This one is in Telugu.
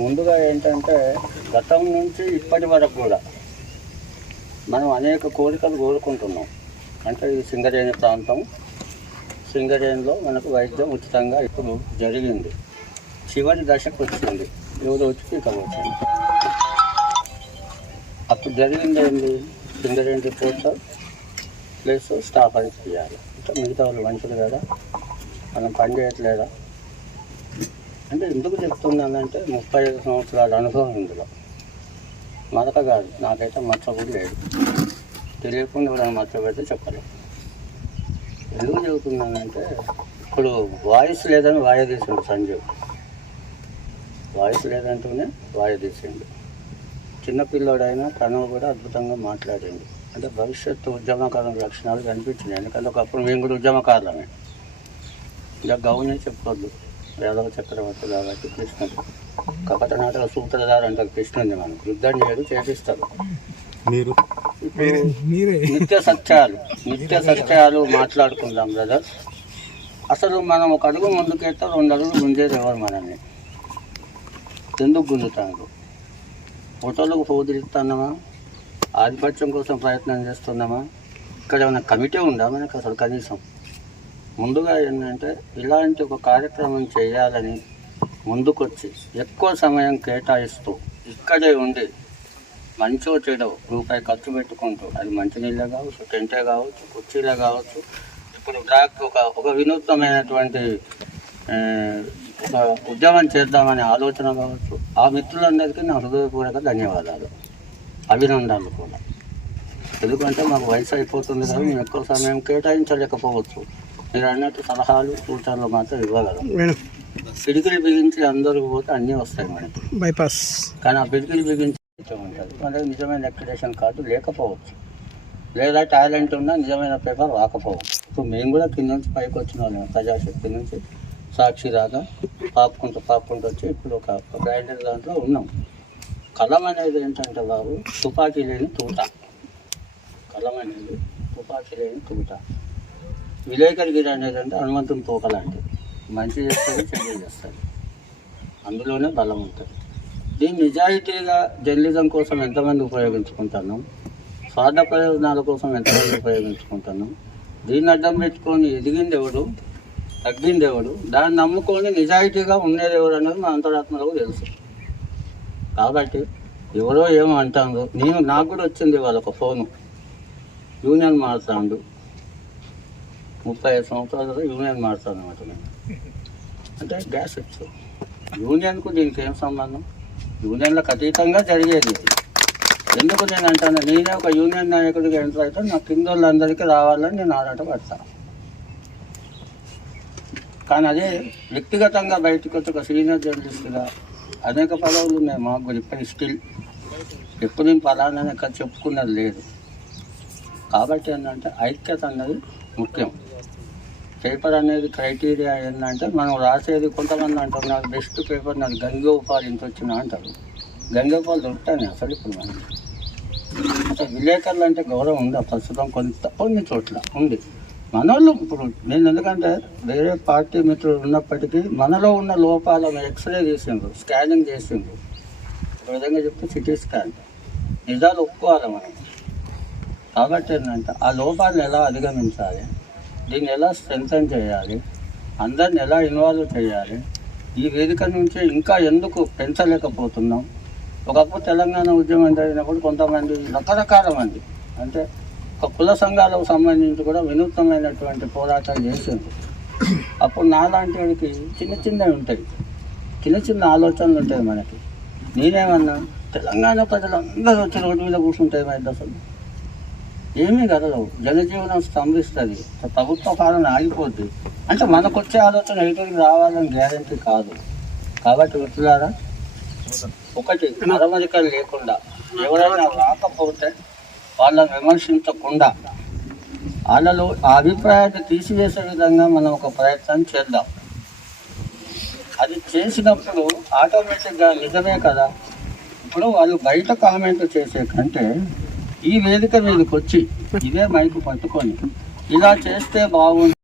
ముందుగా ఏంటంటే గతం నుంచి ఇప్పటి వరకు కూడా మనం అనేక కోరికలు కోరుకుంటున్నాం. అంటే ఈ సింగరేణి ప్రాంతం సింగరేణిలో మనకు వైద్యం ఉచితంగా ఇప్పుడు జరిగింది. చివరి దశకు వచ్చింది. ఎవరు వచ్చి ఇక్కడ వచ్చింది అప్పుడు జరిగింది ఏంది? సింగరేణి రిపోర్ట్ ప్లేస్ స్టాప్ అది చేయాలి అంటే మిగతా వాళ్ళు మంచిది కదా? మనం పని చేయట్లేదా? అంటే ఎందుకు చెప్తున్నానంటే ముప్పై ఐదు సంవత్సరాల అనుభవం ఇందులో. మరక కాదు నాకైతే మచ్చ కూడా లేదు. తెలియకుండా ఎవరైనా మచ్చ పెడితే చెప్పలేదు ఎందుకు చెబుతున్నానంటే ఇప్పుడు వాయిస్ లేదని వాయ తీసిండు సంజయ్ వాయిస్ లేదంటూనే వాయ తీసిండు చిన్నపిల్లోడైనా తను కూడా అద్భుతంగా మాట్లాడింది. అంటే భవిష్యత్తు ఉద్యమకారుల లక్షణాలు కనిపించినాయి. ఎందుకంటే ఒకప్పుడు మేము కూడా ఉద్యమకారులమే. ఇలా గౌనే చెప్పొద్దు యాదవ చక్రవర్తి కాబట్టి కృష్ణుడు. కపట నాటక సూత్రధార అంటారు కృష్ణుడిని మనకు యుద్ధం చేయడు చేపిస్తారు మీరు? నిత్య సత్యాలు నిత్య సత్యాలు మాట్లాడుకుందాం బ్రదర్ అసలు మనం ఒక అడుగు ముందుకెళ్తే రెండు అడుగులు గుంజేది ఎవరు మనల్ని? ఎందుకు గుంజుతాను ఫోటోలకు పోదిస్తున్నామా ఆధిపత్యం కోసం ప్రయత్నం చేస్తున్నామా? ఇక్కడ ఏమైనా కమిటీ ఉందా మనకు అసలు కనీసం? ముందుగా ఏంటంటే ఇలాంటి ఒక కార్యక్రమం చేయాలని ముందుకొచ్చి ఎక్కువ సమయం కేటాయిస్తూ ఇక్కడే ఉండి మంచో చెడో రూపాయి ఖర్చు పెట్టుకుంటూ అది మంచినీళ్ళే కావచ్చు టెంటే కావచ్చు కుర్చీలే కావచ్చు ఇప్పుడు బ్లాక్ ఒక ఒక వినూత్నమైనటువంటి ఒక ఉద్యమం చేద్దామనే ఆలోచన కావచ్చు. ఆ మిత్రులందరికీ నా హృదయపూర్వక ధన్యవాదాలు. అభినందనలు కూడా. ఎందుకంటే మాకు వయసు అయిపోతుంది కానీ మేము ఎక్కువ సమయం కేటాయించలేకపోవచ్చు. మీరు అన్నట్టు సలహాలు సూచనలు మాత్రం ఇవ్వగలం పిడికిలు బిగించి అందరూ పోతే అన్నీ వస్తాయి మనకి బైపాస్. కానీ ఆ పిడికిలు బిగించి ఉంటుంది. మన దగ్గర నిజమైన అక్రిడేషన్ కార్డు లేకపోవచ్చు. లేదా టాలెంట్ ఉన్నా నిజమైన పేపర్ రాకపోవచ్చు. ఇప్పుడు మేము కూడా కింద నుంచి పైకి వచ్చిన వాళ్ళం ప్రజాశక్తి నుంచి. సాక్షి రాగా పాపుకుంటూ పాపుకుంటూ వచ్చి ఇప్పుడు ఒక బ్రాండెడ్ దాంట్లో ఉన్నాం. కలం అనేది ఏంటంటే బాబు తుపాకీ లేని తూట కలం అనేది తుపాకీ లేని తూట విలేకరిగిరి అనేది అంటే హనుమంతుని తూకలాంటి మంచి చేస్తుంది చెడు చేస్తుంది అందులోనే బలం ఉంటుంది. దీన్ని నిజాయితీగా జర్నలిజం కోసం ఎంతమంది ఉపయోగించుకుంటున్నాం స్వార్థ ప్రయోజనాల కోసం ఎంతమంది ఉపయోగించుకుంటున్నాం దీన్ని అడ్డం పెట్టుకొని ఎదిగింది ఎవడు? తగ్గింది ఎవడు? దాన్ని నమ్ముకొని నిజాయితీగా ఉండేది ఎవడు అనేది మా అంతరాత్మలకు తెలుసు. కాబట్టి ఎవరో ఏమో అంటాను నేను నాకు కూడా వచ్చింది వాళ్ళ ఫోను. యూనియన్ మారుతాడు. ముప్పై ఐదు సంవత్సరాలు యూనియన్ మారుతాను అనమాట నేను. అంటే గ్యాస్ ఇచ్చు యూనియన్కు దీనికి ఏం సంబంధం? యూనియన్లకు అతీతంగా జరిగేది ఇది. ఎందుకు నేను అంటాను? నేనే ఒక యూనియన్ నాయకుడిగా ఎంటర్ అయితే నా కింద వాళ్ళందరికీ రావాలని నేను ఆరాట పడతాను కానీ అదే వ్యక్తిగతంగా బయటకు వచ్చి ఒక సీనియర్ జర్నలిస్ట్గా అనేక పదవులు ఉన్నాయి మాకు ఇప్పటి స్టిల్. ఎప్పుడు నేను ఫలానా చెప్పుకున్నది లేదు. కాబట్టి ఏంటంటే ఐక్యత అన్నది ముఖ్యం. పేపర్ అనేది క్రైటీరియా ఏంటంటే మనం రాసేది కొంతమంది అంటున్నారు బెస్ట్ పేపర్ నాకు గంగోపాల్ ఇంత వచ్చిన అంటారు. గంగోపాల్ దొరుకుతాను అసలు ఇప్పుడు మనం అసలు విలేకరులు అంటే గౌరవం ఉందా? ప్రస్తుతం కొంత కొన్ని చోట్ల ఉంది. మనలో ఇప్పుడు నేను ఎందుకంటే వేరే పార్టీ మిత్రులు ఉన్నప్పటికీ మనలో ఉన్న లోపాలను ఎక్స్రే చేసిండ్రు స్కానింగ్ చేసిండ్రు. ఒక విధంగా చెప్తే సిటీ స్కాన్. నిజాలు ఒప్పుకోవాలి మనం కాబట్టి ఏంటంటే ఆ లోపాలను ఎలా అధిగమించాలి? దీన్ని ఎలా స్ట్రెంథన్ చేయాలి? అందరిని ఎలా ఇన్వాల్వ్ చేయాలి? ఈ వేదిక నుంచి ఇంకా ఎందుకు పెంచలేకపోతున్నాం? ఒకప్పుడు తెలంగాణ ఉద్యమం జరిగినప్పుడు కొంతమంది రకరకాల మంది అంటే ఒక కుల సంఘాలకు సంబంధించి కూడా వినూత్నమైనటువంటి పోరాటాలు చేసింది అప్పుడు నాలాంటి వాడికి చిన్న చిన్నవి ఉంటాయి. చిన్న చిన్న ఆలోచనలు ఉంటాయి మనకి. నేనేమన్నా తెలంగాణ ప్రజలందరూ వచ్చి రోడ్డు మీద కూర్చుంటే ఏమైంది అసలు? ఏమీ కదలవు జనజీవనం స్తంభిస్తుంది. ప్రభుత్వ పాలన ఆగిపోద్ది. అంటే మనకు వచ్చే ఆలోచన ఎదుటికి రావాలని గ్యారంటీ కాదు. కాబట్టి మిత్రులారా ఒకటి అరమరికలు లేకుండా ఎవరైనా రాకపోతే వాళ్ళని విమర్శించకుండా వాళ్ళలో ఆ అభిప్రాయాన్ని తీసివేసే విధంగా మనం ఒక ప్రయత్నం చేద్దాం. అది చేసినప్పుడు ఆటోమేటిక్గా నిజమే కదా? ఇప్పుడు వాళ్ళు బయట కామెంట్ చేసే కంటే ఈ వేదిక మీదకి వచ్చి ఇదే మైకు పట్టుకొని ఇలా చేస్తే బాగుంది